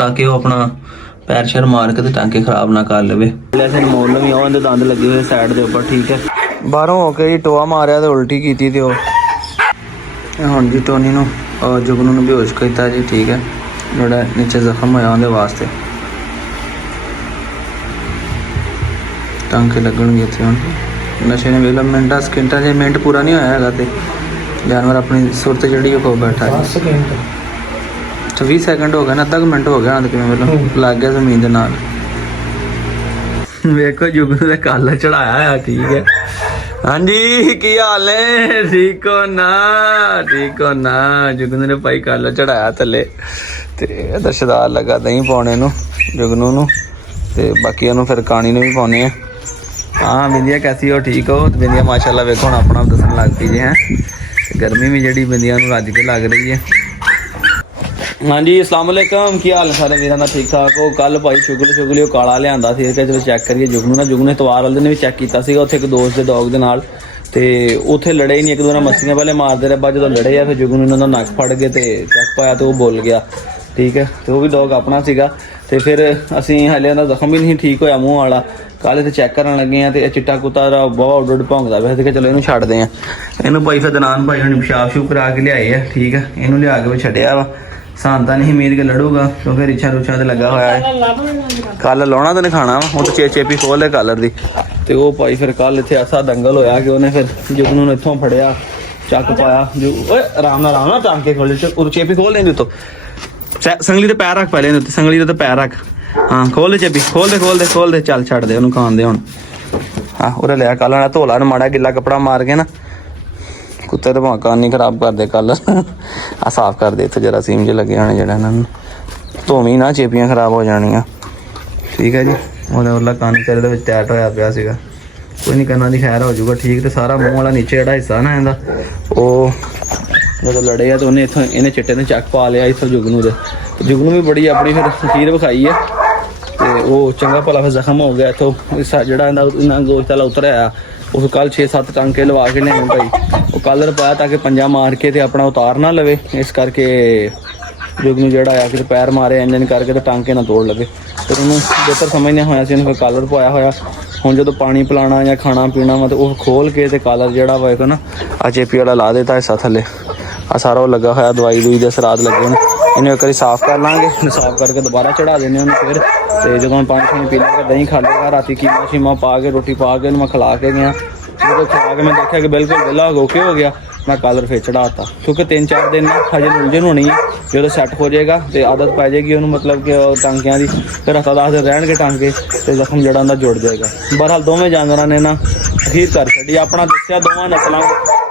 ताकि वो अपना पैर शैर मार के टांके खराब ना कर लवे। मोल भी आंदे दंद लगे हुए साइड के उपर, ठीक है। बाहरों होके जी टोआ मारिया तो उल्टी की थी हुण जी टोनी नूं जुगनू नूं बेहोश किया जी, ठीक है। जोड़ा नीचे जख्म होया उहदे वास्ते टांके लगणगे इत्थे। हुण नशे ने वेला मिनटा सकिंटा जे मिनट पूरा नहीं होया हैगा ते जानवर अपनी सुरत जिहड़ी खो बैठा है। 20 सैकंड हो गए ना, अद्धा मिनट हो गया मतलब लग गया जमीन के नाल। वेखो जुगनू ने कल चढ़ाया है, ठीक है। हाँ जी की हाल है? ठीक हो ना? ठीक हो ना? जुगनू ने भाई कल चढ़ाया थले ते दशदार लगा दही पाने नूं जुगनू नूं ते बाकी इहनूं फिर कानी नूं भी पाने। हाँ बिंदिया कैसी हो? ठीक हो? बिंदिया माशाल्लाह वेखो हुण अपना दसन लग पई जी है। गर्मी भी जिहड़ी बिंदिया नूं रज के लग रही है। हाँ जी अस्सलाम वालेकुम, की हाल सारे वीरां दा? ठीक ठाक हो? कल भाई शुगली काला लिआंदा सी, चलो चैक करिए जुगनू ना। जुगनू ने तवार वाले दिन भी चैक किया सीगा उत्थे एक दोस्त दे डॉग दे नाल, ते उत्थे लड़े ही नहीं, एक दो ने मस्सियां पहले मारते रहे, बाद जो लड़े आ फिर जुगनू ने नक फड़ के ते चैक पाया तो वो बोल गया, ठीक है। तो वो भी डॉग अपना सीगा ते फिर असीं हले उहदा जख्म भी नहीं ठीक होया मूँह वाला। कल इत्थे चैक करन लगे हैं ते चिट्टा कुत्ता बहुत उड उड भौंकदा पिया ते चलो इहनूं छड्डदे आ। इहनूं भाई फिर दनान भाई हुण पेशाब शूब करा के लिआए आ, ठीक है। इहनूं लिआ के छड्डिया वा। सांता नहीं उम्मीद के लड़ूगा क्योंकि रिछा रुछा तो लगा हुआ है। कल लाउणा तो नहीं खाना वा, वो तो चेपी खोल है कलर दी ते वो भाई फिर कल इत्थे ऐसा दंगल होया कि उन्हें फिर जुगनू ने इत्थों फड़िया, चक पाया। जो ओए आराम नाल टांके खोल चेपी खोल देंगे तो संगली ते पैर रख, पहले संगली ते पैर रख। हाँ खोल दे चेपी, खोल दे चल छड़ दे उन्हें खान दे हुण। हाँ उरे लिया कल धोला ने माड़ा गिला कपड़ा मार के ना कुत्ते तो भां कान नहीं खराब कर दे। कल आ साफ कर दे इत्थे जरा सीम जे लगे होने जेड़ा इन्हां धोवी ना चेपियां खराब हो जानियां, ठीक है जी। ओहदा उरला कान तेरे दे विच टैट होया पिया सीगा, कोई नहीं करना दी खैर हो जाऊगा, ठीक। ते सारा मूँह वाला नीचे जेड़ा हिस्सा ना इहदा ओ जदों लड़े आ तो उन्हें इत्थों इन्हें चिट्टे ने चक पा लिया इत्थों जुगनू दे। जुगनू भी बड़ी अपनी फिर खीर विखाई है ते वो चंगा भला फिर जख्म हो गया इत्थों हिस्सा जेड़ा इन्हां गोश्त वाला उतरिया। वो कल 6-7 टांके लवा के लिआए भाई, वो कलर पाया ताकि पंजा मार के ते अपना उतार ना लवे, इस करके जुगनू जेड़ा आ कि पैर मारे इंजन करके तो टांके ना तोड़ लगे। फिर उन्होंने बेहतर समझने होया सी फिर कलर पाया होया। हुण जो पानी पिलाना या खाना पीना वा तो वो खोल के ते कलर जेड़ा वा ना आ चेपी वाला ला देता हिस्सा थले। आ सारा वो लगा होया दवाई दुई दे असरात लगे ने। इन्हें एक बार साफ कर लाँगे, साफ करके दोबारा चढ़ा देने उन्हें फिर। तो जो पानी शानी पी लेगा, दही खा लेगा, राती कीमा शीमा पा के रोटी पा के मैं खिला के गया। जो खिला के मैं देखा कि बिल्कुल वेला ओके हो गया, मैं कलर फिर चढ़ाता क्योंकि 3-4 दिन हजे उलझन होनी है। जो सैट हो जाएगा तो आदत पै जाएगी उन्होंने, मतलब कि टांकियां की फिर हफ्ता 10 दिन रहने टांके तो जख्म जड़ा उनका जुड़ जाएगा। बहरहाल दोवें जानवरों ने ना अखीर कर छी अपना दसिया दोवां नस्लों।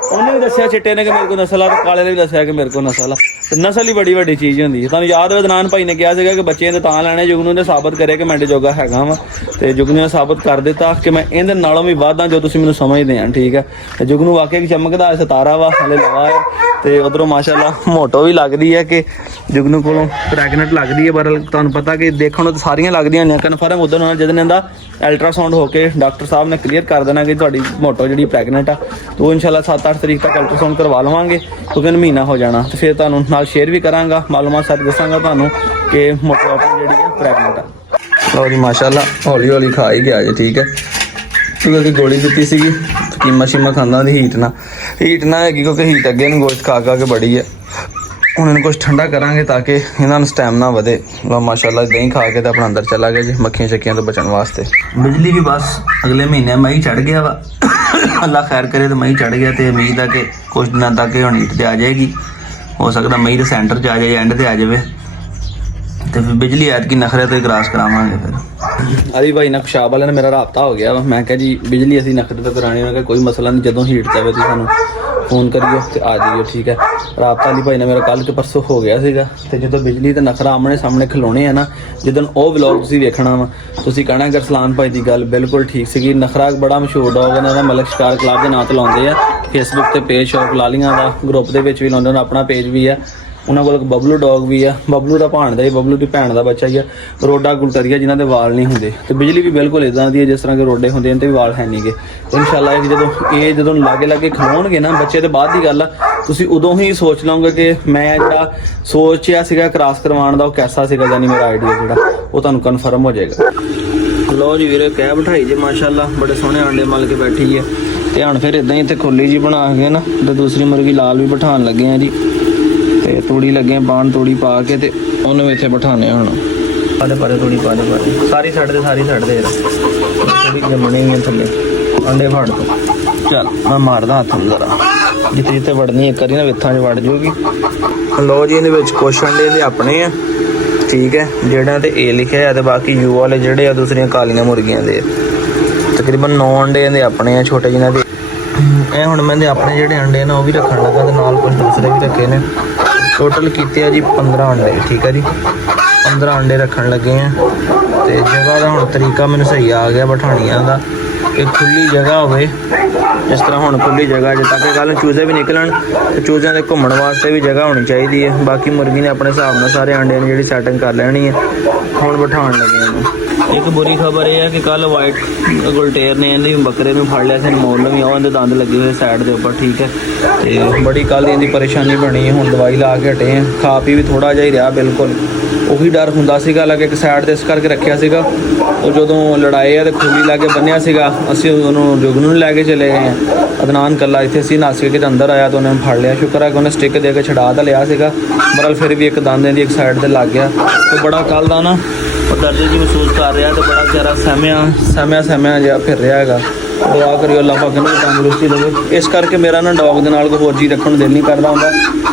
उन्हें भी दसिया चिट्टे ने कि मेरे को नस्ल आ, काले ने भी दसिया कि मेरे को नस्ल आ। नस्ल ही बड़ी वड्डी चीज़ होंदी है। तुहानूं याद हो दनान भाई ने कहा सीगा कि बच्चे ने तां लैणे, जुगनू ने साबित करे कि मैं जोगा हैगा वा ते जुगनू ने साबित कर दिता कि मैं इहदे नालों भी वध हां जो तुसीं मैनूं समझदे आ, ठीक है। ते जुगनू वाकई चमकदा सितारा वा, हले लवा है ते उधरों माशाअल्लाह मोटो भी लगदी है कि जुगनू कोलों प्रैगनेंट लगदी है। पर तुहानूं पता कि देखण तो सारियां लगदियां ने, कन्फर्म उधर होना जिस दिन इहदा अल्ट्रासाउंड होके डॉक्टर साहब ने क्लीयर कर देना कि तुहाडी मोटो जिहड़ी प्रैगनेंट आ। तो इंशाअल्लाह 7-8 तरीक तक अल्ट्रासाउंड करवा लवांगे क्योंकि महीना हो जाना। तो फिर तुहानूं नाल शेयर भी करांगा, मालूमात सारी दसांगा तुहानूं कि मोटो अपनी जिहड़ी है प्रैगनेंट आ। लो जी माशाअल्लाह हौली हौली खा ही गया जी, ठीक है। क्योंकि गोली दी सी कीमा शीमा खांदा हीट ना हैगी क्योंकि हीट अगे इन्हूं गोश्त खा के बड़ी है। हुण इन्हूं कुछ ठंडा करांगे ताकि इन्हां नूं स्टैमिना वधे। माशाअल्लाह दही खा के तो अपना अंदर चला गया जी मक्खियां शक्खियां तो बचण वास्ते। बिजली भी बस अगले महीने मई चढ़ गया वा अल्लाह खैर करे तो मई चढ़ गया तो उम्मीद है कि कुछ दिनों तक हुण हीट ते आ जाएगी। हो सकता मई के सेंटर च आ जाए, एंड ते आ जाए तो फिर बिजली ऐतकी नखरे तो ही क्रॉस करावांगे। फिर अली भाई ना पेशाब वाले ने मेरा राबता हो गया। मैं क्या जी बिजली असीं नखरे तो करानी, मैं कोई मसला नहीं, जदों हीट जावे तो सानूं फोन करियो तो आ जाइयो, ठीक है। राबता अली भाई ने मेरा कल के परसों हो गया सीगा ते जदों बिजली ते नखरा आमने सामने खिलाने है ना, जिदन वो व्लॉग तुसीं वेखना वा तुसीं कहना कि रसलान भाई की गल बिल्कुल ठीक सीगी। नखरा बड़ा मशहूर डॉग है ना, मलक शिकार क्लब के नाम तो लाउंदे आ, फेसबुक ते पेज शॉप लालियां दा ग्रुप दे विच भी लाउंदे, अपना पेज भी है ਉਹਨਾਂ ਕੋਲ ਬਬਲੂ ਡੌਗ ਵੀ ਆ, ਬਬਲੂ ਦਾ ਭਾਣਜਾ ਹੀ, ਬਬਲੂ ਦੀ ਭੈਣ ਦਾ ਬੱਚਾ ਹੀ ਆ, ਰੋਡਾ ਗੁਲਟਰੀਆ ਜਿਨ੍ਹਾਂ ਦੇ ਵਾਲ ਨਹੀਂ ਹੁੰਦੇ। ਤੇ ਬਿਜਲੀ ਵੀ ਬਿਲਕੁਲ ਇਦਾਂ ਦੀ ਹੈ ਜਿਸ ਤਰ੍ਹਾਂ ਕਿ ਰੋਡੇ ਹੁੰਦੇ ਨੇ ਤੇ ਵਾਲ ਹੈ ਨਹੀਂਗੇ। ਇਨਸ਼ਾਅੱਲਾ ਜਦੋਂ ਲਾਗੇ ਖਲੋਣਗੇ ਨਾ ਬੱਚੇ, ਤੇ ਬਾਅਦ ਦੀ ਗੱਲ ਆ, ਤੁਸੀਂ ਉਦੋਂ ਹੀ ਸੋਚ ਲਓਗੇ ਕਿ ਮੈਂ ਜਿਹੜਾ ਸੋਚਿਆ ਸੀਗਾ ਕ੍ਰਾਸ ਕਰਵਾਉਣ ਦਾ ਉਹ ਕੈਸਾ ਸੀਗਾ, ਯਾਨੀ ਮੇਰਾ ਆਈਡੀਆ ਜਿਹੜਾ ਉਹ ਤੁਹਾਨੂੰ ਕਨਫਰਮ ਹੋ ਜਾਏਗਾ। ਲੋ ਜੀ ਵੀਰੇ, ਕਹਿ ਬਿਠਾਈ ਜੇ ਮਾਸ਼ਾਅੱਲਾ, ਬੜੇ ਸੋਹਣੇ ਆਂਡੇ ਮਲ ਕੇ ਬੈਠੀ ਹੈ। ਤੇ ਹੁਣ ਫਿਰ ਇਦਾਂ ਹੀ ਇੱਥੇ ਖੁੱਲੀ ਜੀ ਬਣਾ ਕੇ ਨਾ ਤੇ ਦੂਸਰੀ ਮੁਰਗੀ ਲਾਲ ਵੀ ਬਿਠਾਉਣ ਲੱਗੇ ਆ ਜੀ। ਤੇ ਤੂੜੀ ਲੱਗੇ ਆ ਪਾਣ, ਤੂੜੀ ਪਾ ਕੇ ਤੇ ਉਹਨੂੰ ਇੱਥੇ ਬਿਠਾਣੇ ਹੁਣ। ਪਾਲੇ ਪਾਲੇ ਤੂੜੀ ਪਾਲੇ ਸਾਰੀ ਛੱਡ ਦੇ ਥੋੜੀ ਜੰਮਣੀ ਹੈ ਥੱਲੇ ਆਂਡੇ ਫੜ ਤੋਂ। ਚੱਲ ਮੈਂ ਮਾਰਦਾ ਹੱਥ ਨੂੰ ਜ਼ਰਾ, ਜਿੱਥੇ ਵੜਨੀ ਇੱਕ ਵਾਰੀ ਨਾ ਵਿੱਥਾਂ 'ਚ ਵੜ ਜਾਊਗੀ। ਲੋ ਜੀ, ਇਹਦੇ ਵਿੱਚ ਕੁਛ ਅੰਡੇ ਇਹਦੇ ਆਪਣੇ ਆ, ਠੀਕ ਹੈ, ਜਿਹੜਾ ਤੇ A ਲਿਖਿਆ ਹੈ ਤੇ ਬਾਕੀ U ਵਾਲੇ ਜਿਹੜੇ ਆ ਦੂਸਰੀਆਂ ਕਾਲੀਆਂ ਮੁਰਗੀਆਂ ਦੇ। ਤਕਰੀਬਨ 9 ਅੰਡੇ ਇਹਦੇ ਆਪਣੇ ਆ ਛੋਟੇ ਜਿਹਨਾਂ ਦੇ। ਇਹ ਹੁਣ ਮੈਂ ਆਪਣੇ ਜਿਹੜੇ ਅੰਡੇ ਨੇ ਉਹ ਵੀ ਰੱਖਣ ਲੱਗਾ ਤੇ ਨਾਲ ਕੁਝ ਦੂਸਰੇ ਵੀ ਰੱਖੇ ਨੇ। ਟੋਟਲ ਕੀਤੇ ਆ ਜੀ 15 ਅੰਡੇ, ਠੀਕ ਹੈ ਜੀ, 15 ਅੰਡੇ ਰੱਖਣ ਲੱਗੇ ਆ। ਤੇ ਜਗ੍ਹਾ ਦਾ ਹੁਣ ਤਰੀਕਾ ਮੈਨੂੰ ਸਹੀ ਆ ਗਿਆ ਬਿਠਾਣੀਆਂ ਦਾ, ਕਿ ਖੁੱਲੀ ਜਗ੍ਹਾ ਹੋਵੇ। ਜਿਸ ਤਰ੍ਹਾਂ ਹੁਣ ਖੁੱਲੀ ਜਗ੍ਹਾ ਜੇ ਤਾਂ ਕਿ ਕੱਲ੍ਹ ਚੂਜ਼ੇ ਵੀ ਨਿਕਲਣ ਤੇ ਚੂਜ਼ਿਆਂ ਦੇ ਘੁੰਮਣ ਵਾਸਤੇ ਵੀ ਜਗ੍ਹਾ ਹੋਣੀ ਚਾਹੀਦੀ ਹੈ। ਬਾਕੀ ਮੁਰਗੀ ਨੇ ਆਪਣੇ ਹਿਸਾਬ ਨਾਲ ਸਾਰੇ ਅੰਡਿਆਂ ਦੀ ਜਿਹੜੀ ਸੈਟਿੰਗ ਕਰ ਲੈਣੀ ਹੈ। ਹੁਣ ਬਿਠਾਉਣ ਲੱਗੇ ਇਹਨੂੰ। ਇੱਕ ਬੁਰੀ ਖਬਰ ਇਹ ਹੈ ਕਿ ਕੱਲ ਵਾਈਟ ਗੁਲਟੇਰ ਨੇ ਇਹਦੇ ਬੱਕਰੇ ਨੂੰ ਫੜ ਲਿਆ ਸੀ, ਮੋਲ ਨੂੰ ਵੀ ਉਹ ਇਹਦੇ ਦੰਦ ਲੱਗੇ ਹੋਏ ਸਾਈਡ ਦੇ ਉੱਪਰ, ਠੀਕ ਹੈ। ਤੇ ਬੜੀ ਕੱਲ ਇਹਦੀ ਪਰੇਸ਼ਾਨੀ ਬਣੀ ਹੈ। ਹੁਣ ਦਵਾਈ ਲਾ ਕੇ ਹਟੇ ਆ, ਖਾ ਪੀ ਵੀ ਥੋੜ੍ਹਾ ਜਿਹਾ ਹੀ ਰਿਹਾ, ਬਿਲਕੁਲ ਉਹੀ ਡਰ ਹੁੰਦਾ ਸੀਗਾ। ਲੱਗੇ ਇੱਕ ਸਾਈਡ ਤੇ ਇਸ ਕਰਕੇ ਰੱਖਿਆ ਸੀਗਾ, ਉਹ ਜਦੋਂ ਲੜਾਏ ਆ ਤੇ ਖੂਲੀ ਲਾ ਕੇ ਬੰਨਿਆ ਸੀਗਾ, ਅਸੀਂ ਉਹਨੂੰ ਜੁਗਨੂ ਨੂੰ ਲੈ ਕੇ ਚਲੇ ਗਏ ਆ। ਅਦਨਾਨ ਕੱਲਾ ਇੱਥੇ ਸੀ, ਨੱਸ ਕੇ ਕਿਤੇ ਅੰਦਰ ਆਇਆ ਤਾਂ ਉਹਨੇ ਫੜ ਲਿਆ। ਸ਼ੁਕਰ ਹੈ ਕਿ ਉਹਨੇ ਸਟਿਕ ਦੇ ਕੇ ਛਡਾ ਤਾਂ ਲਿਆ ਸੀਗਾ, ਬਰਲ ਫਿਰ ਵੀ ਇੱਕ ਦੰਦ ਦੀ ਇੱਕ ਸਾਈਡ ਤੇ ਲੱਗ ਗਿਆ। ਤੇ ਬੜਾ ਕੱਲ ਦਾ ਨਾ ਉਹ ਦਰਦ ਜੀ ਮਹਿਸੂਸ ਕਰ ਰਿਹਾ ਤੇ ਬੜਾ ਵਿਚਾਰਾ ਸਹਿਮਿਆ ਜਿਹਾ ਫਿਰ ਰਿਹਾ ਹੈਗਾ। ਦੁਆ ਕਰਿਓ ਅੱਲਾਹ ਪਾਕ ਨੂੰ ਤੰਦਰੁਸਤੀ ਦੇਵੇ। ਇਸ ਕਰਕੇ ਮੇਰਾ ਨਾ ਡੌਗ ਦੇ ਨਾਲ ਕੋਈ ਹੋਰ ਚੀਜ਼ ਰੱਖਣ ਨੂੰ ਦਿਲ ਨਹੀਂ ਕਰਦਾ ਹੁੰਦਾ।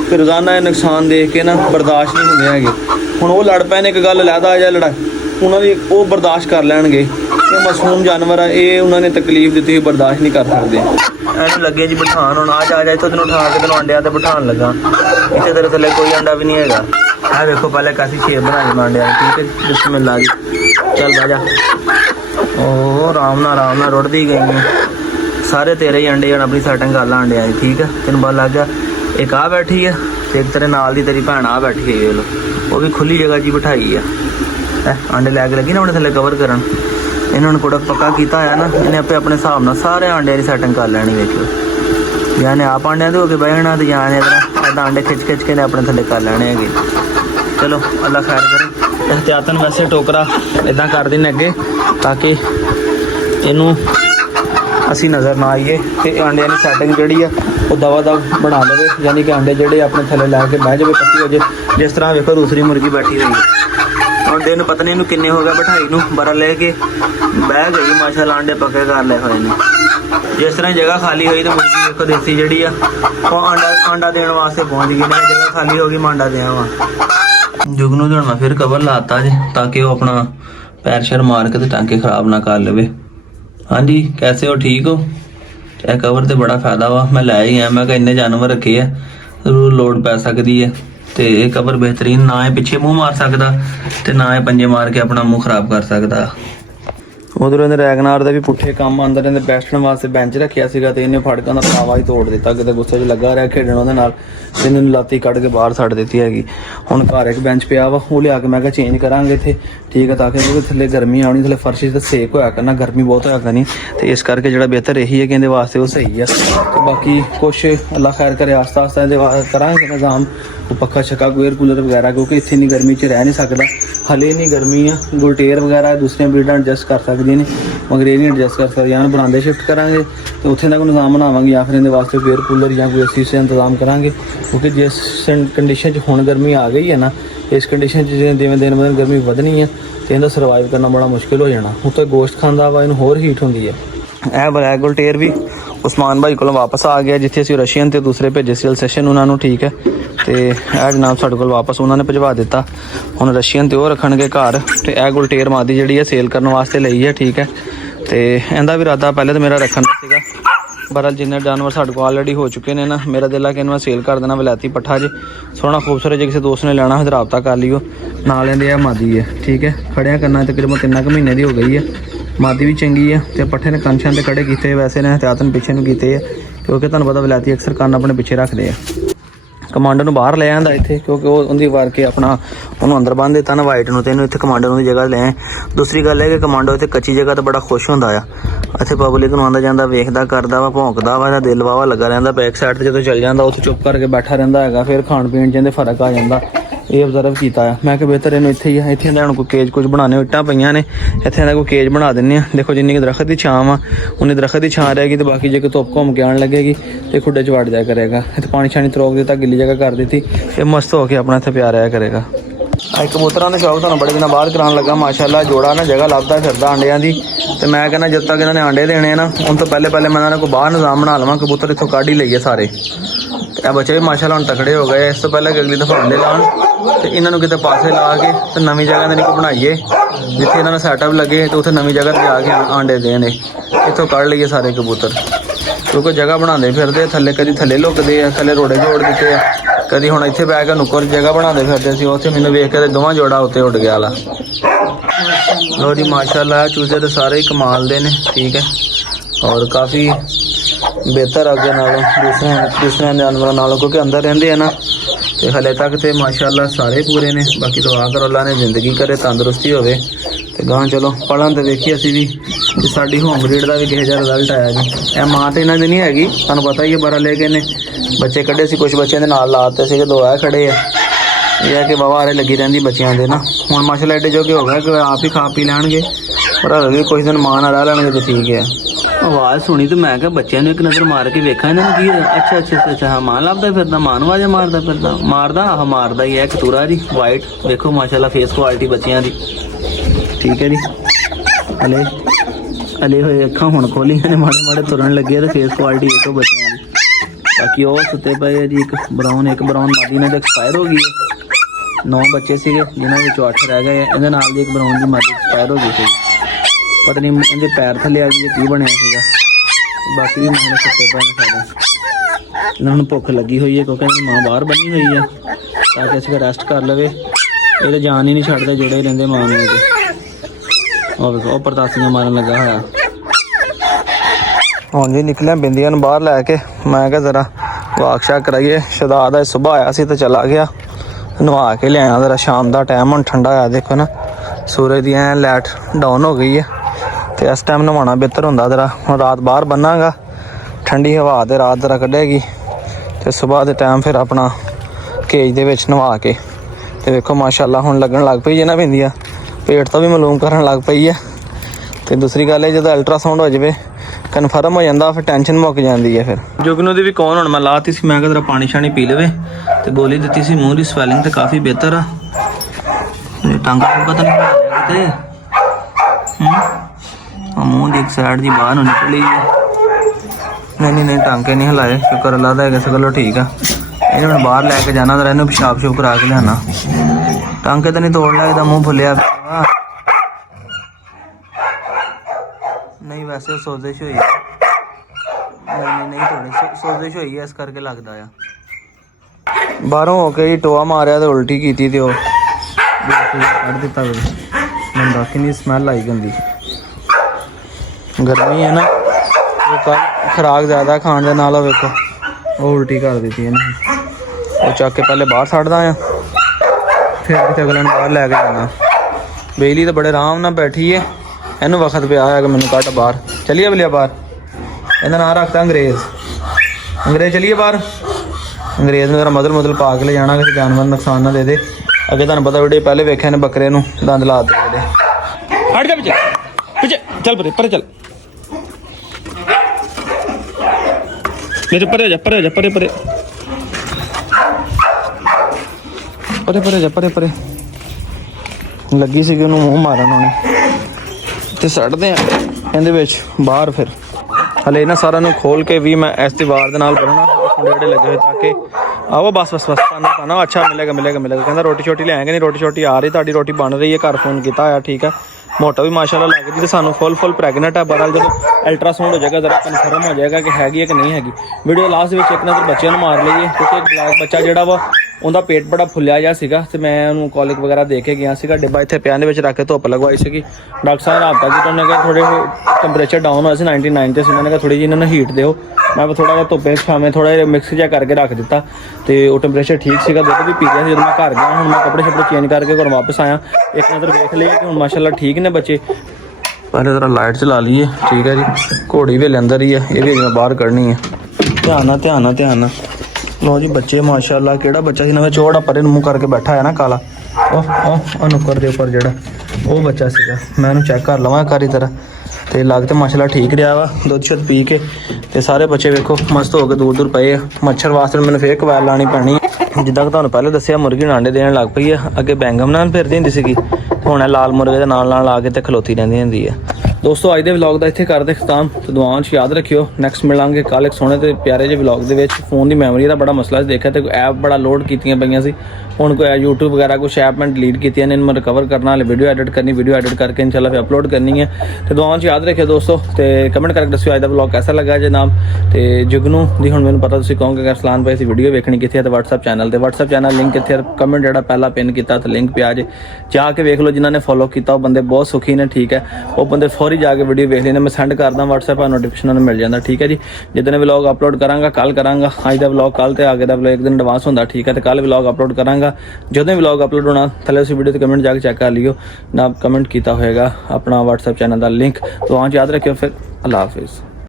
ਫਿਰ ਰੋਜ਼ਾਨਾ ਇਹ ਨੁਕਸਾਨ ਦੇਖ ਕੇ ਨਾ ਬਰਦਾਸ਼ਤ ਨਹੀਂ ਹੁੰਦੇ ਹੈਗੇ। ਹੁਣ ਉਹ ਲੜ ਪਏ ਨੇ, ਇੱਕ ਗੱਲ ਅਲੱਗਾ ਜਾਂ ਲੜਾ ਉਹਨਾਂ ਦੀ ਉਹ ਬਰਦਾਸ਼ਤ ਕਰ ਲੈਣਗੇ। ਇਹ ਮਾਸੂਮ ਜਾਨਵਰ ਆ, ਇਹ ਉਹਨਾਂ ਨੇ ਤਕਲੀਫ ਦਿੱਤੀ ਹੋਈ ਬਰਦਾਸ਼ਤ ਨਹੀਂ ਕਰ ਸਕਦੇ। ਇਹਨੂੰ ਲੱਗੇ ਜੀ ਬਿਠਾਉਣ, ਹੁਣ ਆ ਜਾ ਇੱਥੋਂ ਤੈਨੂੰ ਉਠਾ ਕੇ ਤੈਨੂੰ ਅੰਡਿਆਂ ਤੇ ਬਿਠਾਉਣ ਲੱਗਾ। ਇੱਥੇ ਤੇਰੇ ਥੱਲੇ ਕੋਈ ਅੰਡਾ ਵੀ ਨਹੀਂ ਹੈਗਾ। ਆ ਵੇਖੋ ਪਹਿਲੇ ਕਾਸੀ ਸ਼ੇਪ ਬਣਾਈ ਮੈਂ ਅੰਡਿਆਂ, ਠੀਕ ਹੈ। ਬਿਸਮਿਲ੍ਲਾ ਜੀ, ਚੱਲ ਬਹਿ ਜਾ। ਉਹ ਆਰਾਮ ਨਾਲ ਰੁੜਦੀ ਗਈ ਹੈ। ਸਾਰੇ ਤੇਰੇ ਹੀ ਅੰਡੇ, ਹੁਣ ਆਪਣੀ ਸੈਟਿੰਗ ਕਰ ਲਾ ਅੰਡਿਆਂ ਦੀ, ਠੀਕ ਹੈ। ਤੈਨੂੰ ਪਤਾ ਲੱਗ ਗਿਆ। ਇੱਕ ਆ ਬੈਠੀ ਹੈ ਤੇ ਇੱਕ ਤੇਰੇ ਨਾਲ ਦੀ ਤੇਰੀ ਭੈਣ ਆ ਬੈਠੀ ਹੈ, ਵੇਖ ਲਓ, ਉਹ ਵੀ ਖੁੱਲੀ ਜਗ੍ਹਾ 'ਚ ਹੀ ਬਿਠਾਈ ਆ। ਅੰਡੇ ਲੈ ਕੇ ਲੱਗੀ ਨਾ ਆਪਣੇ ਥੱਲੇ ਕਵਰ ਕਰਨ। ਇਹਨਾਂ ਨੂੰ ਕੋੜਾ ਪੱਕਾ ਕੀਤਾ ਹੋਇਆ ਨਾ, ਇਹਨੇ ਆਪੇ ਆਪਣੇ ਹਿਸਾਬ ਨਾਲ ਸਾਰੇ ਅੰਡਿਆਂ ਦੀ ਸੈਟਿੰਗ ਕਰ ਲੈਣੀ। ਵੇਖਿਓ, ਜਾਂ ਨੇ ਆਪ ਅੰਡਿਆਂ ਦੇ ਹੋ ਕੇ ਬਹਿ ਜਾਣਾ ਤੇ ਜਾਂ ਨੇ ਇੱਦਾਂ ਅੰਡੇ ਖਿੱਚ ਕੇ ਨੇ ਆਪਣੇ ਥੱਲੇ ਕਰ ਲੈਣੇ ਹੈਗੇ। ਚਲੋ ਅੱਲਾ ਖੈਰ ਕਰੇ। ਇਹਤਿਆਤਨ ਵੈਸੇ ਟੋਕਰਾ ਇੱਦਾਂ ਕਰ ਦੇਣੇ ਅੱਗੇ ਤਾਂ ਕਿ ਇਹਨੂੰ ਅਸੀਂ ਨਜ਼ਰ ਨਾ ਆਈਏ ਤੇ ਅੰਡਿਆਂ ਦੀ ਸੈਟਿੰਗ ਜਿਹੜੀ ਆ ਉਹ ਦਵਾ ਬਣਾ ਲਵੇ, ਯਾਨੀ ਕਿ ਅੰਡੇ ਜਿਹੜੇ ਆਪਣੇ ਥੱਲੇ ਲੈ ਕੇ ਬਹਿ ਜਾਵੇ, ਪੱਕੀ ਹੋ ਜੇ। ਜਿਸ ਤਰ੍ਹਾਂ ਵੇਖੋ ਦੂਸਰੀ ਮੁਰਗੀ ਬੈਠੀ ਹੋਈ ਹੈ। ਹੁਣ ਦਿਨ ਪਤਾ ਨਹੀਂ ਇਹਨੂੰ ਕਿੰਨੇ ਹੋ ਗਿਆ ਬਿਠਾਈ ਨੂੰ, ਬਰਾ ਲੈ ਕੇ ਬਹਿ ਗਈ ਮਾਸ਼ਾਅੱਲਾ, ਅੰਡੇ ਪੱਕੇ ਕਰ ਲਏ ਹੋਏ ਨੇ। ਜਿਸ ਤਰ੍ਹਾਂ ਜਗ੍ਹਾ ਖਾਲੀ ਹੋਈ ਤੇ ਮੁਰਗੀ ਵੇਖੋ ਦੇਸੀ ਜਿਹੜੀ ਆ ਉਹ ਆਂਡਾ ਦੇਣ ਵਾਸਤੇ ਪਹੁੰਚ ਗਈ। ਮੈਂ ਜਗ੍ਹਾ ਖਾਲੀ ਹੋ ਗਈ, ਮੈਂ ਆਂਡਾ ਦਿਆਂ ਵਾ। ਜੁਗਨੂ ਨੂੰ ਮੈਂ ਫਿਰ ਕਵਰ ਲਾਤਾ ਜੀ ਤਾਂ ਕਿ ਉਹ ਆਪਣਾ ਪੈਰ ਸ਼ਰ ਮਾਰ ਕੇ ਤੇ ਟਾਂਕੇ ਖਰਾਬ ਨਾ ਕਰ ਲਵੇ। ਹਾਂਜੀ, ਕੈਸੇ ਹੋ, ਠੀਕ ਹੋ? ਇਹ ਕਵਰ ਤੇ ਬੜਾ ਫਾਇਦਾ ਵਾ, ਮੈਂ ਲੈ ਹੀ ਆ। ਮੈਂ ਕਿਹਾ ਇੰਨੇ ਜਾਨਵਰ ਰੱਖੇ ਆ, ਜ਼ਰੂਰ ਲੋੜ ਪੈ ਸਕਦੀ ਹੈ। ਤੇ ਇਹ ਕਵਰ ਬਿਹਤਰੀਨ, ਨਾ ਇਹ ਪਿੱਛੇ ਮੂੰਹ ਮਾਰ ਸਕਦਾ ਤੇ ਨਾ ਇਹ ਪੰਜੇ ਮਾਰ ਕੇ ਆਪਣਾ ਮੂੰਹ ਖਰਾਬ ਕਰ ਸਕਦਾ। ਉਧਰੋਂ ਇਹਨੇ ਰੈਗਨਾਰ ਦਾ ਵੀ ਪੁੱਠੇ ਕੰਮ ਅੰਦਰ ਇਹਨੇ ਬੈਠਣ ਵਾਸਤੇ ਬੈਂਚ ਰੱਖਿਆ ਸੀਗਾ ਤੇ ਇਹਨੇ ਫੜ ਕੇ ਉਹਦਾ ਪਾਵਾ ਹੀ ਤੋੜ ਦਿੱਤਾ। ਕਿਤੇ ਗੁੱਸੇ 'ਚ ਲੱਗਾ ਰਿਹਾ ਖੇਡਣ ਉਹਦੇ ਨਾਲ, ਇਹਨੇ ਲਾਤੀ ਕੱਢ ਕੇ ਬਾਹਰ ਛੱਡ ਦਿੱਤੀ ਹੈਗੀ। ਹੁਣ ਘਰ ਇੱਕ ਬੈਂਚ ਪਿਆ ਵਾ, ਉਹ ਲਿਆ ਕੇ ਮੈਂ ਕਿਹਾ ਚੇਂਜ ਕਰਾਂਗੇ ਇੱਥੇ, ਠੀਕ ਹੈ, ਤਾਂ ਕਿ ਉਹਦੇ ਥੱਲੇ ਗਰਮੀ ਆਉਣੀ, ਥੱਲੇ ਫਰਸ਼ 'ਤੇ ਸੇਕ ਹੋਇਆ ਕਰਨਾ, ਗਰਮੀ ਬਹੁਤ ਹੋਇਆ ਕਰਨੀ। ਤੇ ਇਸ ਕਰਕੇ ਜਿਹੜਾ ਬਿਹਤਰ ਇਹੀ ਹੈ ਕਿ ਇਹਦੇ ਵਾਸਤੇ ਉਹ ਸਹੀ ਆ। ਤੇ ਬਾਕੀ ਕੁਛ ਅੱਲਾ ਖੈਰ ਕਰੇ, ਆਸਤਾ ਆਸਤਾ ਇਹਦੇ ਕਰਾਂਗੇ ਨਿਜ਼ਾਮ, ਉਹ ਪੱਖਾ ਛੱਕਾ ਕੋਈ ਏਅਰ ਕੂਲਰ ਵਗੈਰਾ, ਕਿਉਂਕਿ ਇੱਥੇ ਇੰਨੀ ਗਰਮੀ 'ਚ ਰਹਿ ਨਹੀਂ ਸਕਦਾ। ਹਲੇ ਨਹੀਂ ਗਰਮੀ ਆ, ਗੁਲਟੇਰ ਵਗੈਰਾ ਦੂਸਰੀਆਂ ਬਰੀਡਾਂ ਐਡਜਸਟ ਕਰ ਸਕਦੀਆਂ ਨੇ, ਮਗਰ ਇਹ ਨਹੀਂ ਐਡਜਸਟ ਕਰ ਸਕਦੀ। ਜਾਂ ਬਣਾਉਂਦੇ ਸ਼ਿਫਟ ਕਰਾਂਗੇ ਤੇ ਉੱਥੇ ਦਾ ਕੋਈ ਨਿਜ਼ਾਮ ਬਣਾਵਾਂਗੇ, ਜਾਂ ਫਿਰ ਇਹਦੇ ਵਾਸਤੇ ਏਅਰ ਕੂਲਰ ਜਾਂ ਕੋਈ AC ਦਾ ਇੰਤਜ਼ਾਮ ਕਰਾਂਗੇ। ਕਿਉਂਕਿ ਜਿਸ ਕੰਡੀਸ਼ਨ 'ਚ ਹੁਣ ਗਰਮੀ ਆ ਗਈ ਹੈ ਨਾ, ਇਸ ਕੰਡੀਸ਼ਨ 'ਚ ਜਿਵੇਂ ਦਿਨ ਬ ਦਿਨ ਗਰਮੀ ਵਧਣੀ ਹੈ ਤੇ ਇਹਦਾ ਸਰਵਾਈਵ ਕਰਨਾ ਬੜਾ ਮੁਸ਼ਕਿਲ ਹੋ ਜਾਣਾ। ਉੱਤੇ ਗੋਸ਼ਤ ਖਾਂਦਾ ਵਾ, ਇਹਨੂੰ ਹੋਰ ਹੀਟ ਹੁੰਦੀ ਹੈ। ਇਹ ਬਲੈਕ ਗੁਲਟੇਰ ਵੀ ਉਸਮਾਨ ਭਾਈ ਕੋਲੋਂ ਵਾਪਸ ਆ ਗਿਆ, ਜਿੱਥੇ ਅਸੀਂ ਰਸ਼ੀਅਨ ਤੇ ਦੂਸਰੇ ਭੇਜੇ ਸੀ ਅਲਸੈਸ਼ਨ ਉਹਨਾਂ ਨੂੰ, ਠੀਕ ਹੈ। ਤੇ ਇਹ ਜਨਾਬ ਸਾਡੇ ਕੋਲ ਵਾਪਸ ਉਹਨਾਂ ਨੇ ਭਿਜਵਾ ਦਿੱਤਾ। ਹੁਣ ਰਸ਼ੀਅਨ ਤੇ ਉਹ ਰੱਖਣਗੇ ਘਰ, ਤੇ ਇਹ ਗੁਲਟੇਰ ਮਾਦੀ ਜਿਹੜੀ ਹੈ ਸੇਲ ਕਰਨ ਵਾਸਤੇ ਲਈ ਹੈ, ਠੀਕ ਹੈ। ਤੇ ਇਹਦਾ ਵੀ ਇਰਾਦਾ ਪਹਿਲੇ ਤਾਂ ਮੇਰਾ ਰੱਖਣ ਦਾ ਸੀਗਾ, ਬਰਲ ਜਿੰਨੇ ਜਾਨਵਰ ਸਾਡੇ ਕੋਲ ਆਲਰੇਡੀ ਹੋ ਚੁੱਕੇ ਨੇ ਨਾ, ਮੇਰਾ ਦਿਲ ਆ ਕਿ ਇਹਨੂੰ ਮੈਂ ਸੇਲ ਕਰ ਦੇਣਾ। ਵਲੈਤੀ ਪੱਠਾ ਜੇ ਸੋਹਣਾ ਖੂਬਸੂਰਤ, ਜੇ ਕਿਸੇ ਦੋਸਤ ਨੇ ਲੈਣਾ ਹੋਵੇ ਰਾਬਤਾ ਕਰ ਲਿਓ। ਨਾਲ ਇਹਦੇ ਆ ਮਾਦੀ ਹੈ, ਠੀਕ ਹੈ। ਖੜਿਆ ਕਰਨਾ ਤਕਰੀਬਨ 3 ਕੁ ਮਹੀਨੇ ਦੀ ਹੋ ਗਈ ਹੈ। ਮਾਦੀ ਵੀ ਚੰਗੀ ਹੈ ਤੇ ਪੱਠੇ ਨੇ ਕੰਸ਼ਾਂ ਤੇ ਖੜੇ ਕੀਤੇ, ਵੈਸੇ ਨੇ ਹਥਿਆਤਨ ਪਿੱਛੇ ਨੂੰ ਕੀਤੇ ਆ, ਕਿਉਂਕਿ ਤੁਹਾਨੂੰ ਪਤਾ ਵਲੈਤੀ ਅਕਸਰ ਕੰਨ ਆਪਣੇ ਪਿੱਛੇ ਰੱਖਦੇ ਆ। ਕਮਾਂਡੋ ਨੂੰ ਬਾਹਰ ਲੈ ਆਂਦਾ ਇੱਥੇ, ਕਿਉਂਕਿ ਉਹ ਉਹਦੀ ਵਾਰ ਕੇ ਆਪਣਾ ਉਹਨੂੰ ਅੰਦਰ ਬੰਨ੍ਹ ਦਿੱਤਾ ਨਾ ਵਾਈਟ ਨੂੰ, ਤੇ ਇਹਨੂੰ ਇੱਥੇ ਕਮਾਂਡੋ ਨੂੰ ਦੀ ਜਗ੍ਹਾ ਲੈ ਆਏ। ਦੂਸਰੀ ਗੱਲ ਹੈ ਕਿ ਕਮਾਂਡੋ ਇੱਥੇ ਕੱਚੀ ਜਗ੍ਹਾ ਤੇ ਬੜਾ ਖੁਸ਼ ਹੁੰਦਾ ਆ, ਇੱਥੇ ਪਬਲਿਕ ਨੂੰ ਆਉਂਦਾ ਜਾਂਦਾ ਵੇਖਦਾ ਕਰਦਾ ਵਾ, ਭੌਂਕਦਾ ਵਾ, ਇਹਦਾ ਦਿਲ ਵਾਵਾ ਲੱਗਾ ਰਹਿੰਦਾ। ਬੈਕ ਸਾਈਡ 'ਤੇ ਜਦੋਂ ਚੱਲ ਜਾਂਦਾ ਉੱਥੇ ਚੁੱਪ ਕਰਕੇ ਬੈਠਾ ਰਹਿੰਦਾ ਹੈਗਾ, ਫਿਰ ਖਾਣ ਪੀਣ 'ਚ ਇਹਦੇ ਫਰਕ ਆ ਜਾਂਦਾ। ਇਹ ਅਬਜ਼ਰਵ ਕੀਤਾ ਆ ਮੈਂ ਕਿ ਬਿਹਤਰ ਇਹਨੂੰ ਇੱਥੇ ਹੀ ਆ, ਇੱਥੇ ਇਹਨਾਂ ਨੂੰ ਕੋਈ ਕੇਜ ਕੁਝ ਬਣਾਉਣੇ, ਇੱਟਾਂ ਪਈਆਂ ਨੇ ਇੱਥੇ ਇਹਦਾ ਕੋਈ ਕੇਜ ਬਣਾ ਦਿੰਦੇ ਆ। ਦੇਖੋ ਜਿੰਨੀ ਕਿ ਦਰਖਤ ਦੀ ਛਾਂ ਆ ਉਨੀ ਦਰਖਤ ਦੀ ਛਾਂ ਰਹੇਗੀ, ਤੇ ਬਾਕੀ ਜੇ ਕੋਈ ਧੁੱਪ ਘੁੰਮ ਕੇ ਆਉਣ ਲੱਗੇਗੀ ਤੇ ਖੁੱਡੇ 'ਚ ਵੜ ਜਾਇਆ ਕਰੇਗਾ। ਇੱਥੇ ਪਾਣੀ ਛਾਣੀ ਤਰੋਕ ਦਿੱਤਾ, ਗਿੱਲੀ ਜਗ੍ਹਾ ਕਰ ਦਿੱਤੀ, ਇਹ ਮਸਤ ਹੋ ਕੇ ਆਪਣਾ ਇੱਥੇ ਪਿਆ ਰਿਹਾ ਕਰੇਗਾ। ਅੱਜ ਕਬੂਤਰਾਂ ਦੇ ਸ਼ੌਕ ਤੁਹਾਨੂੰ ਬੜੇ ਦਿਨਾਂ ਬਾਅਦ ਕਰਾਉਣ ਲੱਗਾ। ਮਾਸ਼ਾਅੱਲਾ ਜੋੜਾ ਨਾ ਜਗ੍ਹਾ ਲੱਭਦਾ ਫਿਰਦਾ ਆਂਡਿਆਂ ਦੀ, ਤੇ ਮੈਂ ਕਹਿੰਦਾ ਜਦ ਤੱਕ ਇਹਨਾਂ ਨੇ ਆਂਡੇ ਦੇਣੇ ਨਾ ਹੁਣ ਤੋਂ ਪਹਿਲੇ ਮੈਂ ਇਹਨਾਂ ਕੋਲ ਬਾਹਰ ਨਿਜ਼ਾਮ ਬਣਾ ਲਵਾਂ, ਕਬੂਤਰ ਇੱਥੋਂ ਕੱਢ ਹੀ ਲਈਏ ਸਾਰੇ। ਇਹ ਬੱਚੇ ਵੀ ਮਾਸ਼ਾਅੱਲਾ ਹੁਣ ਤਕੜੇ ਹੋ ਗਏ। ਇਸ ਤੋਂ ਪਹਿਲਾਂ ਕਿ ਅਗਲੀ ਦਫਾ ਆਂਡੇ ਲਾਉਣ ਤੇ ਇਹਨਾਂ ਨੂੰ ਕਿਤੇ ਪਾਸੇ ਲਾ ਕੇ ਤੇ ਨਵੀਂ ਜਗ੍ਹਾ ਦੇ ਨਹੀਂ ਬਣਾਈਏ, ਜਿੱਥੇ ਇਹਨਾਂ ਦਾ ਸੈਟਅਪ ਲੱਗੇ ਤੇ ਉੱਥੇ ਨਵੀਂ ਜਗ੍ਹਾ 'ਤੇ ਜਾ ਕੇ ਆਂਡੇ ਦੇਣ, ਇੱਥੋਂ ਕੱਢ ਲਈਏ ਸਾਰੇ ਕਬੂਤਰ। ਕਿਉਂਕਿ ਜਗ੍ਹਾ ਬਣਾਉਂਦੇ ਫਿਰਦੇ ਥੱਲੇ, ਕਦੀ ਥੱਲੇ ਲੁਕਦੇ ਆ, ਥੱਲੇ ਰੋੜੇ ਜੋੜ ਦਿੱਤੇ ਆ, ਕਦੀ ਹੁਣ ਇੱਥੇ ਬਹਿ ਕੇ ਨੁੱਕਰ ਜਗ੍ਹਾ ਬਣਾਉਂਦੇ ਫਿਰਦੇ ਸੀ, ਉੱਥੇ ਮੈਨੂੰ ਵੇਖ ਕੇ ਤੇ ਦੋਵਾਂ ਜੋੜਾ ਉੱਤੇ ਉੱਡ ਗਿਆ ਲਾ। ਲੋ ਜੀ ਮਾਸ਼ਾਅੱਲਾ ਚੂਜ਼ੇ ਤਾਂ ਸਾਰੇ ਹੀ ਕਮਾਲ ਦੇ ਨੇ, ਠੀਕ ਹੈ, ਔਰ ਕਾਫੀ ਬਿਹਤਰ ਅੱਗੇ ਨਾਲੋਂ ਦੂਸਰਿਆਂ ਜਾਨਵਰਾਂ ਨਾਲੋਂ, ਕਿਉਂਕਿ ਅੰਦਰ ਰਹਿੰਦੇ ਆ ਨਾ, ਤੇ ਹਲੇ ਤੱਕ ਤੇ ਮਾਸ਼ਾਅੱਲਾ ਸਾਰੇ ਪੂਰੇ ਨੇ। ਬਾਕੀ ਦੁਆ ਕਰੋ ਅੱਲਾ ਨੇ ਜ਼ਿੰਦਗੀ ਕਰੇ, ਤੰਦਰੁਸਤੀ ਹੋਵੇ, ਤੇ ਗਾਂ ਚਲੋ ਪੜ੍ਹਨ ਤੇ ਵੇਖੀ ਅਸੀਂ ਵੀ, ਤੇ ਸਾਡੀ ਹੋਮ ਬਰੀਡ ਦਾ ਵੀ ਕਿਹੋ ਜਿਹਾ ਰਿਜ਼ਲਟ ਆਇਆ ਜੀ। ਇਹ ਮਾਂ ਤੇ ਇਹਨਾਂ ਦੀ ਨਹੀਂ ਹੈਗੀ, ਤੁਹਾਨੂੰ ਪਤਾ ਹੀ ਹੈ, ਬੜਾ ਲੈ ਕੇ ਨੇ ਬੱਚੇ ਕੱਢੇ ਸੀ, ਕੁਛ ਬੱਚਿਆਂ ਦੇ ਨਾਲ ਲਾਤੇ ਸੀਗੇ, 2 ਆ ਖੜੇ ਆ। ਇਹ ਹੈ ਕਿ ਵਾਵਾ ਆਰੇ ਲੱਗੀ ਰਹਿੰਦੀ ਬੱਚਿਆਂ ਦੇ ਨਾ। ਹੁਣ ਮਾਸ਼ਾਅੱਲਾ ਐਡੇ ਜੋਗੇ ਹੋ ਗਿਆ ਕਿ ਆਪ ਹੀ ਖਾ ਪੀ ਲੈਣਗੇ, ਪਰ ਹਲੇ ਵੀ ਕੁਝ ਦਿਨ ਮਾਂ ਨਾਲ ਰਹਿ ਲੈਣਗੇ ਤੇ ਠੀਕ ਹੈ। ਆਵਾਜ਼ ਸੁਣੀ ਤੇ ਮੈਂ ਕਿਹਾ ਬੱਚਿਆਂ ਨੂੰ ਇੱਕ ਨਜ਼ਰ ਮਾਰ ਕੇ ਵੇਖਾਂ ਇਹਨਾਂ ਨੂੰ ਕੀ ਹੈ। ਅੱਛਾ ਹਾਂ ਮਾਂ ਲੱਭਦਾ ਫਿਰਦਾ, ਮਾਂ ਨੂੰ ਆਵਾਜ਼ਾਂ ਮਾਰਦਾ ਫਿਰਦਾ, ਮਾਰਦਾ ਹੀ ਹੈ ਕਤੂਰਾ ਜੀ ਵਾਈਟ। ਵੇਖੋ ਮਾਸ਼ਾਅੱਲਾ ਫੇਸ ਕੁਆਲਿਟੀ ਬੱਚਿਆਂ ਦੀ, ਠੀਕ ਹੈ ਜੀ। ਹਲੇ ਹੋਏ ਅੱਖਾਂ ਹੁਣ ਖੋਲੀਆਂ ਨੇ, ਮਾੜੇ ਤੁਰਨ ਲੱਗੇ, ਤੇ ਫੇਸ ਕੁਆਲਿਟੀ ਵੇਖੋ ਬੱਚਿਆਂ ਦੀ। ਬਾਕੀ ਉਹ ਸੁੱਤੇ ਪਏ ਆ ਜੀ, ਇੱਕ ਬਰਾਊਨ ਮਾਦੀ ਨਾਲ ਐਕਸਪਾਇਰ ਹੋ ਗਈ ਹੈ। 9 ਬੱਚੇ ਸੀਗੇ ਜਿਨ੍ਹਾਂ ਵਿੱਚੋਂ 8 ਰਹਿ ਗਏ। ਇਹਦੇ ਨਾਲ ਦੀ ਇੱਕ ਬਰਾਊਨ ਦੀ ਮਾਦੀ ਐਕਸਪਾਇਰ ਹੋ ਗਈ ਸੀ, ਪਤਾ ਨਹੀਂ ਇਹਦੇ ਪੈਰ ਥੱਲੇ ਆ ਗਈ ਕੀ ਬਣਿਆ ਸੀਗਾ। ਬਾਕੀ ਵੀ ਮਾਂ ਸੁੱਤੇ ਪਏ ਨੇ ਸਾਡੇ। ਇਹਨਾਂ ਨੂੰ ਭੁੱਖ ਲੱਗੀ ਹੋਈ ਹੈ ਕਿਉਂਕਿ ਇਹਦੀ ਮਾਂ ਬਾਹਰ ਬੰਨੀ ਹੋਈ ਆ, ਤਾਂ ਕਿ ਅਸੀਂ ਰੈਸਟ ਕਰ ਲਵੇ। ਇਹ ਤਾਂ ਜਾਨ ਹੀ ਨਹੀਂ ਛੱਡਦੇ, ਜੁੜੇ ਰਹਿੰਦੇ ਮਾਂ ਨੂੰ। ਉਹ ਵੇਖੋ ਉਹ ਪਰਤਾਸੀਆਂ ਮਾਰਨ ਲੱਗਾ ਹੋਇਆ। ਹੁਣ ਜੀ ਨਿਕਲਿਆ ਬਿੰਦੀਆਂ ਨੂੰ ਬਾਹਰ ਲੈ ਕੇ, ਮੈਂ ਕਿਹਾ ਜ਼ਰਾ ਵਾਕ ਸ਼ਾਕ ਕਰਾਈਏ। ਸ਼ਦਾਦ ਦਾ ਸੁਬਾਹ ਆਇਆ ਸੀ ਤੇ ਚਲਾ ਗਿਆ, ਨਵਾ ਕੇ ਲਿਆਇਆ ਜ਼ਰਾ। ਸ਼ਾਮ ਦਾ ਟਾਈਮ ਹੁਣ ਠੰਡਾ ਹੋਇਆ, ਦੇਖੋ ਨਾ ਸੂਰਜ ਦੀ ਐਂ ਲਾਈਟ ਡਾਊਨ ਹੋ ਗਈ ਹੈ, ਤੇ ਇਸ ਟਾਈਮ ਨਵਾਉਣਾ ਬਿਹਤਰ ਹੁੰਦਾ ਜ਼ਰਾ। ਹੁਣ ਰਾਤ ਬਾਹਰ ਬੰਨਾਂਗਾ, ਠੰਡੀ ਹਵਾ ਤੇ ਰਾਤ ਜ਼ਰਾ ਕੱਢੇਗੀ, ਤੇ ਸੁਬਾਹ ਦੇ ਟਾਈਮ ਫਿਰ ਆਪਣਾ ਕੇਜ ਦੇ ਵਿੱਚ ਨਵਾ ਕੇ। ਤੇ ਵੇਖੋ ਮਾਸ਼ਾਅੱਲਾ ਹੁਣ ਲੱਗਣ ਲੱਗ ਪਈ ਜੇ ਨਾ ਬਿੰਦੀਆਂ, ਪੇਟ ਤੋਂ ਵੀ ਮਾਲੂਮ ਕਰਨ ਲੱਗ ਪਈ ਹੈ। ਤੇ ਦੂਸਰੀ ਗੱਲ ਹੈ ਜਦੋਂ ਅਲਟਰਾਸਾਊਂਡ ਹੋ ਜਾਵੇ ਕਨਫਰਮ ਹੋ ਜਾਂਦਾ, ਫਿਰ ਟੈਨਸ਼ਨ ਮੁੱਕ ਜਾਂਦੀ ਹੈ। ਫਿਰ ਜੁਗਨੂ ਦੀ ਵੀ ਕੌਣ ਹੁਣ ਮੈਂ ਲਾਤੀ ਸੀ, ਮੈਂ ਕਿਹਾ ਜ਼ਰਾ ਪਾਣੀ ਸ਼ਾਣੀ ਪੀ ਲਵੇ, ਤੇ ਗੋਲੀ ਦਿੱਤੀ ਸੀ। ਮੂੰਹ ਦੀ ਸਵੈਲਿੰਗ ਤੇ ਕਾਫੀ ਬਿਹਤਰ ਆ, ਟਾਂਗਾ ਤਾਂ ਨਹੀਂ ਕਿਤੇ ਮੂੰਹ ਦੀ ਇੱਕ ਸਾਈਡ ਦੀ ਬਾਹਰ ਨੂੰ ਨਿਕਲੀ ਹੈ। ਨਹੀਂ ਟਾਂਕੇ ਨਹੀਂ ਹਿਲਾਏ, ਸ਼ੁਕਰ ਅੱਲਾ ਦਾ ਕਿਸੇ ਗੱਲੋਂ ਠੀਕ ਆ। ਇਹਨੇ ਹੁਣ ਬਾਹਰ ਲੈ ਕੇ ਜਾਣਾ, ਤਾਂ ਇਹਨੂੰ ਪਿਸ਼ਾਬ ਸ਼ੂਬ ਕਰਾ ਕੇ ਲਿਆਣਾ। ਟਾਂਕੇ ਤਾਂ ਨਹੀਂ ਤੋੜ ਲਿਆ, ਇਹਦਾ ਮੂੰਹ ਫੁੱਲਿਆ ਪਿਆ। ਨਹੀਂ ਵੈਸੇ ਸੋਜ਼ਿਸ਼ ਹੋਈ, ਨਹੀਂ ਥੋੜੀ ਸੋਜ਼ਿਸ਼ ਹੋਈ ਹੈ, ਇਸ ਕਰਕੇ ਲੱਗਦਾ ਆ। ਬਾਹਰੋਂ ਹੋ ਕੇ ਹੀ ਟੋਆ ਮਾਰਿਆ ਤੇ ਉਲਟੀ ਕੀਤੀ, ਤੇ ਉਹ ਕੱਢ ਦਿੱਤਾ ਬੰਦਾ। ਕਿੰਨੀ ਸਮੈਲ ਆਈ ਗੰਦੀ, ਗਰਮੀ ਹੈ ਨਾ, ਉਹ ਕੱਲ ਖੁਰਾਕ ਜ਼ਿਆਦਾ ਖਾਣ ਦੇ ਨਾਲ ਵੇਖੋ ਉਹ ਉਲਟੀ ਕਰ ਦਿੱਤੀ ਇਹਨੇ। ਉਹ ਚੱਕ ਕੇ ਪਹਿਲੇ ਬਾਹਰ ਛੱਡਦਾ ਆ, ਫਿਰ ਕਿਤੇ ਅਗਲੇ ਨੂੰ ਬਾਹਰ ਲੈ ਕੇ ਜਾਣਾ। ਬਿਜਲੀ ਤਾਂ ਬੜੇ ਆਰਾਮ ਨਾਲ ਬੈਠੀ ਹੈ, ਇਹਨੂੰ ਵਕਤ ਪਿਆ ਹੋਇਆ ਕਿ ਮੈਨੂੰ ਕੱਢ ਬਾਹਰ। ਚਲੀਏ ਬਲਿਆ ਬਾਹਰ, ਇਹਦਾ ਨਾਂ ਰੱਖਤਾ ਅੰਗਰੇਜ਼ ਚਲੀਏ ਬਾਹਰ। ਅੰਗਰੇਜ਼ ਨੂੰ ਜ਼ਰਾ ਮਦਲ ਪਾ ਕੇ ਲੈ ਜਾਣਾ, ਕਿਸੇ ਜਾਨਵਰ ਨੂੰ ਨੁਕਸਾਨ ਨਾ ਦੇ ਦੇ। ਅੱਗੇ ਤੁਹਾਨੂੰ ਪਤਾ ਵੀਡੀਓ ਪਹਿਲੇ ਵੇਖਿਆ ਨੇ, ਬੱਕਰੇ ਨੂੰ ਦੰਦ ਲਾ ਦਿੱਤੇ ਇਹਦੇ। ਹਟ ਜਾ ਪਿੱਛੇ ਚੱਲ ਪਰੇ ਚੱਲ, ਮੇਰੇ ਪਰੇ ਜਾ ਪਰੇ ਲੱਗੀ ਸੀਗੀ ਉਹਨੂੰ ਮੂੰਹ ਮਾਰਨ ਉਹਨੇ, ਤੇ ਸੱਟਦੇ ਆ ਇਹਦੇ ਵਿੱਚ ਬਾਹਰ। ਫਿਰ ਹਲੇ ਇਹਨਾਂ ਸਾਰਿਆਂ ਨੂੰ ਖੋਲ ਕੇ ਵੀ ਮੈਂ ਇਸ ਦੀਵਾਰ ਦੇ ਨਾਲ ਬੰਨਣਾ, ਜਿਹੜੇ ਲੱਗੇ ਹੋਏ, ਤਾਂ ਕਿ ਆਓ ਬਸ ਪਾਣਾ ਅੱਛਾ ਮਿਲੇਗਾ। ਕਹਿੰਦਾ ਰੋਟੀ ਛੋਟੀ ਲਿਆਏਂਗੇ, ਨਹੀਂ ਰੋਟੀ ਛੋਟੀ ਆ ਰਹੀ, ਤੁਹਾਡੀ ਰੋਟੀ ਬਣ ਰਹੀ ਹੈ, ਘਰ ਫੋਨ ਕੀਤਾ ਹੋਇਆ, ਠੀਕ ਹੈ। ਮੋਟਾ ਵੀ ਮਾਸ਼ਾਅੱਲਾ ਲੱਗਦੀ, ਤੇ ਸਾਨੂੰ ਫੁੱਲ ਪ੍ਰੈਗਨੈਂਟ ਹੈ। ਬਹਰਾਲ ਜਦੋਂ ਅਲਟਰਾਸਾਊਂਡ ਹੋ ਜਾਏਗਾ ਜ਼ਰਾ ਕਨਫਰਮ ਹੋ ਜਾਏਗਾ ਕਿ ਹੈਗੀ ਹੈ ਕਿ ਨਹੀਂ ਹੈਗੀ। ਵੀਡੀਓ ਲਾਸਟ ਵਿੱਚ ਇੱਕ ਨਜ਼ਰ ਬੱਚਿਆਂ ਨੂੰ ਮਾਰ ਲਈਏ, ਕਿਉਂਕਿ ਇੱਕ ਬਲੈਕ ਬੱਚਾ ਜਿਹੜਾ ਵਾ ਉਹਦਾ ਪੇਟ ਬੜਾ ਫੁੱਲਿਆ ਜਿਹਾ ਸੀਗਾ, ਤੇ ਮੈਂ ਉਹਨੂੰ ਕੋਲਿਕ ਵਗੈਰਾ ਦੇ ਕੇ ਗਿਆ ਸੀਗਾ। ਡਿੱਬਾ ਇੱਥੇ ਪਿਆ ਦੇ ਵਿੱਚ ਰੱਖ ਕੇ ਧੁੱਪ ਲਗਵਾਈ ਸੀਗੀ। ਡਾਕਟਰ ਸਾਹਿਬ ਰਾਬਤਾ ਕੀਤਾ, ਉਹਨੇ ਕਿਹਾ ਥੋੜੇ ਟੈਂਪਰੇਚਰ ਡਾਊਨ ਹੋਇਆ ਸੀ 99 ਤੇ ਸੀ, ਉਹਨਾਂ ਨੇ ਕਿਹਾ ਥੋੜੀ ਜਿਹੀ ਇਹਨਾਂ ਨੂੰ ਹੀਟ ਦਿਓ, ਮੈਂ ਥੋੜਾ ਜਿਹਾ ਧੁੱਪੇ ਛਾਵੇਂ ਥੋੜਾ ਜਿਹਾ ਮਿਕਸ ਜਿਹਾ ਕਰਕੇ ਰੱਖ ਦਿੱਤਾ ਤੇ ਉਹ ਟੈਂਪਰੇਚਰ ਠੀਕ ਸੀਗਾ, ਦੁੱਧ ਵੀ ਪੀ ਗਿਆ ਸੀ। ਜਦੋਂ ਮੈਂ ਘਰ ਗਿਆ ਹੁਣ ਮੈਂ ਕੱਪੜੇ ਛੱਪੜੇ ਚੇਂਜ ਕਰਕੇ ਘਰ ਵਾਪਸ ਆਇਆ, ਇੱਕ ਨਜ਼ਰ ਵੇਖ ਲਈ ਕਿ ਹੁਣ ਮਾਸ਼ਾਅੱਲਾ ਠੀਕ ਨੇ ਬੱਚੇ। ਪਹਿਲੇ ਜ਼ਰਾ ਲਾਈਟ ਚਲਾ ਲਈਏ, ਠੀਕ ਹੈ ਜੀ। ਘੋੜੀ ਵੀ ਅੰਦਰ ਹੀ ਹੈ, ਇਹ ਵੀ ਮੈਂ ਬਾਹਰ ਕੱਢਣੀ ਹੈ। ਧਿਆਨ ਨਾਲ ਲਓ ਜੀ ਬੱਚੇ ਮਾਸ਼ਾਅੱਲਾ। ਕਿਹੜਾ ਬੱਚਾ ਸੀ ਨਵੇਂ ਚੋੜਾ ਪਰੇ ਨੂੰ ਮੂੰਹ ਕਰਕੇ ਬੈਠਾ ਹੈ ਨਾ ਕਾਲਾ, ਉਹ ਨੁੱਕਰ ਦੇ ਉੱਪਰ ਜਿਹੜਾ ਉਹ ਬੱਚਾ ਸੀਗਾ। ਮੈਂ ਉਹਨੂੰ ਚੈੱਕ ਕਰ ਲਵਾਂ ਕਾਰੀ ਤਰ੍ਹਾਂ ਤੇ ਲੱਗ ਤੇ ਮਾਸ਼ਾਅੱਲਾ ਠੀਕ ਰਿਹਾ ਵਾ। ਦੁੱਧ ਸ਼ੁੱਧ ਪੀ ਕੇ ਤੇ ਸਾਰੇ ਬੱਚੇ ਵੇਖੋ ਮਸਤ ਹੋ ਕੇ ਦੂਰ ਪਏ ਆ। ਮੱਛਰ ਵਾਸਤੇ ਮੈਨੂੰ ਫੇਰ ਕਵੈਲ ਲਾਣੀ ਪੈਣੀ ਹੈ। ਜਿੱਦਾਂ ਕਿ ਤੁਹਾਨੂੰ ਪਹਿਲੇ ਦੱਸਿਆ ਮੁਰਗੀ ਨੂੰ ਆਂਡੇ ਦੇਣ ਲੱਗ ਪਈ ਆ। ਅੱਗੇ ਬੈਂਗਮ ਨਾਲ ਫਿਰਦੀ ਹੁੰਦੀ ਸੀਗੀ, ਹੁਣ ਇਹ ਲਾਲ ਮੁਰਗੇ ਦੇ ਨਾਲ ਆ ਕੇ ਤੇ ਖਲੋਤੀ ਰਹਿੰਦੀ ਹੁੰਦੀ ਆ। ਦੋਸਤੋ ਅੱਜ ਦੇ ਵਲੌਗ ਦਾ ਇੱਥੇ ਕਰਦੇ ਖਤਮ ਤੇ ਦੁਆਵਾਂ 'ਚ ਯਾਦ ਰੱਖਿਓ। ਨੈਕਸਟ ਮਿਲਾਂਗੇ ਕੱਲ੍ਹ ਇੱਕ ਸੋਹਣੇ ਤੇ ਪਿਆਰੇ ਜਿਹੇ ਵਲੌਗ ਦੇ ਵਿੱਚ। ਫੋਨ ਦੀ ਮੈਮਰੀ ਦਾ ਬੜਾ ਮਸਲਾ ਸੀ, ਦੇਖਿਆ ਤੇ ਐਪ ਬੜਾ ਲੋਡ ਕੀਤੀਆਂ ਪਈਆਂ ਸੀ। ਹੁਣ ਕੋਈ YouTube ਵਗੈਰਾ ਕੁਛ ਐਪ ਮੈਂ ਡਿਲੀਟ ਕੀਤੀਆਂ ਨੇ, ਇਹਨੂੰ ਮੈਂ ਰਿਕਵਰ ਕਰਨਾ, ਹਲੇ ਵੀਡੀਓ ਐਡਿਟ ਕਰਨੀ, ਵੀਡੀਓ ਐਡਿਟ ਕਰਕੇ ਇਨਸ਼ਾਅੱਲਾ ਫਿਰ ਅਪਲੋਡ ਕਰਨੀ ਹੈ। ਤੇ ਦੁਆਵਾਂ 'ਚ ਯਾਦ ਰੱਖਿਓ ਦੋਸਤੋ ਤੇ ਕਮੈਂਟ ਕਰਕੇ ਦੱਸਿਓ ਅੱਜ ਦਾ ਵਲੌਗ ਕੈਸਾ ਲੱਗਾ ਜਨਾਬ। ਤੇ ਜੁਗਨੂ ਦੀ ਹੁਣ ਮੈਨੂੰ ਪਤਾ ਤੁਸੀਂ ਕਹੋਗੇ ਕਿ ਅਰਸਲਾਨ ਭਾਈ ਅਸੀਂ ਵੀਡੀਓ ਵੇਖਣੀ ਕਿੱਥੇ ਹੈ, ਤੇ WhatsApp ਚੈਨਲ ਲਿੰਕ ਕਿੱਥੇ ਹੈ, ਕਮੈਂਟ ਜਿਹੜਾ ਪਹਿਲਾਂ ਪਿਨ ਕੀਤਾ ਤੇ ਲਿੰਕ ਪਿਆ ਜੇ, ਜਾ ਕੇ ਵੇਖ ਲਓ। ਜਿਨ੍ਹਾਂ ਨੇ ਫੋਲੋ ਕੀਤਾ ਉਹ ਬੰਦੇ ਬਹੁਤ ਸੁਖੀ ਨੇ, ਠੀਕ ਹੈ। ਉਹ ਬੰਦੇ ਫੌਰੀ ਜਾ ਕੇ ਵੀਡੀਓ ਵੇਖ ਲੈਣੇ, ਮੈਂ ਸੈਂਡ ਕਰਦਾ WhatsApp ਆ ਨੋਟੀਫਿਕੇਸ਼ਨ ਨੂੰ ਮਿਲ ਜਾਂਦਾ, ਠੀਕ ਹੈ ਜੀ। ਜਿੱਦਣ ਵਲੌਗ ਅਪਲੋਡ ਕਰਾਂਗਾ ਕੱਲ ਕਰਾਂਗਾ, ਅੱਜ ਦਾ ਵਲੌਗ ਕੱਲ ਤੇ ਅੱਗੇ ਦਾ ਵਲੌਗ ਇੱਕ ਦਿਨ ਐਡਵਾਂਸ ਹੁੰਦਾ, ਠੀਕ ਹੈ। ਤੇ ਕੱਲ ਵਲੌਗ ਅਪਲੋਡ ਕਰਾਂਗਾ, ਜਦੋਂ ਵਲੌਗ ਅਪਲੋਡ ਹੋਣਾ ਥੱਲੇ ਉਸ ਵੀਡੀਓ ਤੇ ਕਮੈਂਟ ਜਾ ਕੇ ਚੈੱਕ ਕਰ ਲਿਓ ਨਾ, ਕਮੈਂਟ ਕੀਤਾ ਹੋਏਗਾ ਆਪਣਾ WhatsApp ਚੈਨਲ ਦਾ ਲਿੰਕ। तो वहाँ याद रखियो। फिर अल्लाह हाफिज़।